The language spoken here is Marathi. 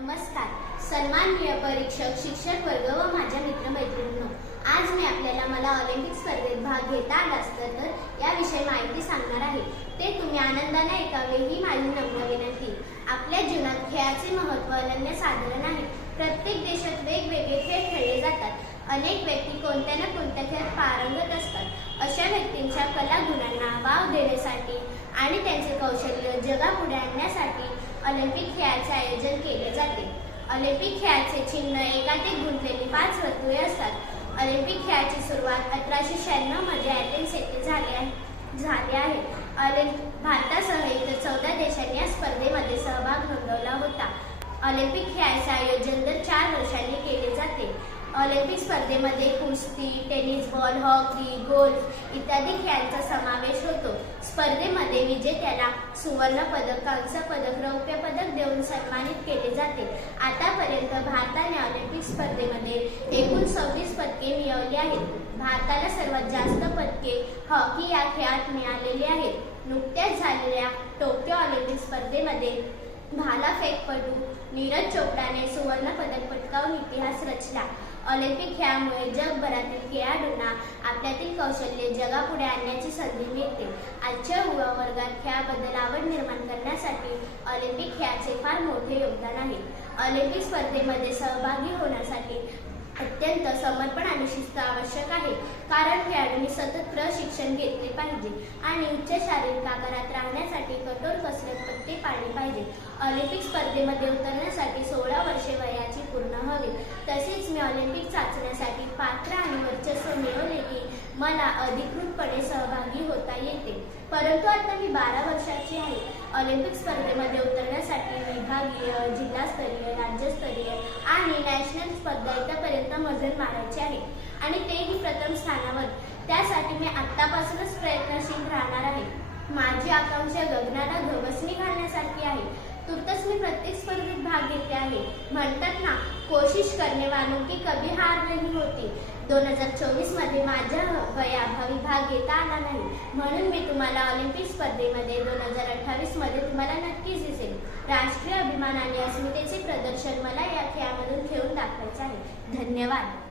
नमस्कार. सन्माननीय परीक्षक शिक्षक वर्ग व माझ्या मित्रमैत्रिणींनो आज मी आपल्याला मला ऑलिम्पिक स्पर्धेत भाग घेता आला असता तर याविषयी माहिती सांगणार आहे. ते तुम्ही आनंदाने ऐकावे ही माझी नम्र विनंती. आपल्या जीवनात खेळाचे महत्त्व अनन्यसाधारण आहे. प्रत्येक देशात वेगवेगळे खेळ खेळले जातात. अनेक व्यक्ती कोणत्या ना कोणत्या खेळात पारंगत असतात. अशा व्यक्तींच्या कला गुणांना वाव देण्यासाठी आणि त्यांचे कौशल्य जगापुढे आणण्यासाठी ऑलिम्पिक खेळाचे आयोजन केले जाते. ऑलिम्पिक खेळाचे चिन्ह एकाधिक गुंतलेली पाच वर्तुळे असतात. ऑलिम्पिक खेळाची सुरुवात अठराशे शहाण्णवमध्ये ॲथेन्स येथे झाली आहे. झाली आहे. ऑलिम्प भारतासह इतर चौदा देशांनी या स्पर्धेमध्ये सहभाग नोंदवला होता. ऑलिम्पिक खेळाचे आयोजन दर चार वर्षांनी केले जाते. ऑलिम्पिक स्पर्धेमध्ये कुस्ती टेनिस बॉल हॉकी गोल्फ इत्यादी खेळांचा समावेश होतो. स्पर्धेमध्ये विजेत्याला सुवर्ण पदक कांस्य पदक रौप्य पदक देऊन सन्मानित केले जाते. आतापर्यंत भारताने ऑलिम्पिक स्पर्धेमध्ये एकूण सव्वीस पदके मिळवली आहेत. भारताला सर्वात जास्त पदके हॉकी या खेळात मिळालेली आहेत. नुकत्याच झालेल्या टोक्यो ऑलिम्पिक स्पर्धेमध्ये भालाफेकपटू नीरज चोपडाने सुवर्ण पदक पटकावून इतिहास रचला. ऑलिम्पिक खेळामुळे जगभरातील खेळाडूंना आपल्यातील कौशल्य जगापुढे आणण्याची संधी मिळते. आजच्या युवा वर्गात खेळाबद्दल आवड निर्माण करण्यासाठी ऑलिम्पिक खेळाचे फार मोठे योगदान आहे. ऑलिम्पिक स्पर्धेमध्ये सहभागी होण्यासाठी अत्यंत समर्पण आणि शिस्त आवश्यक आहे. कारण खेळाडूंनी सतत प्रशिक्षण घेतले पाहिजे आणि उच्च शारीरिक आकारात राहण्यासाठी कठोर कसरत पत्ते पाळली पाहिजे. ऑलिम्पिक स्पर्धेमध्ये उतरण्यासाठी सोळा वर्षे वयात पूर्ण होईल तसेच मी ऑलिम्पिक चाचण्यासाठी पात्र आणि वर्चस्व मिळवले की मला अधिकृतपणे सहभागी होता येते. परंतु आता मी बारा वर्षाची आहे. ऑलिम्पिक स्पर्धेमध्ये उतरण्यासाठी विभागीय जिल्हास्तरीय राज्यस्तरीय आणि नॅशनल स्पर्धा इथपर्यंत मजल मारायचे आहे. आणि तेही प्रथम स्थानावर. त्यासाठी मी आत्तापासूनच प्रयत्नशील राहणार आहे. माझी आकांक्षा गगनाला गवसणी घालण्यासारखी आहे. तुर्तच मी प्रत्येक स्पर्धेत भाग घेते आहे म्हणतात ना कोशिश करणे वालों की कभी हार नाही होती. दोन हजार चोवीसमध्ये माझ्या वयाभावी भाग घेता आला नाही. म्हणून मी तुम्हाला ऑलिम्पिक स्पर्धेमध्ये दोन हजार अठ्ठावीसमध्ये तुम्हाला नक्कीच दिसेल. राष्ट्रीय अभिमान आणि अस्मितेचे प्रदर्शन मला या खेळामधून खेळून दाखवायचे आहे. धन्यवाद.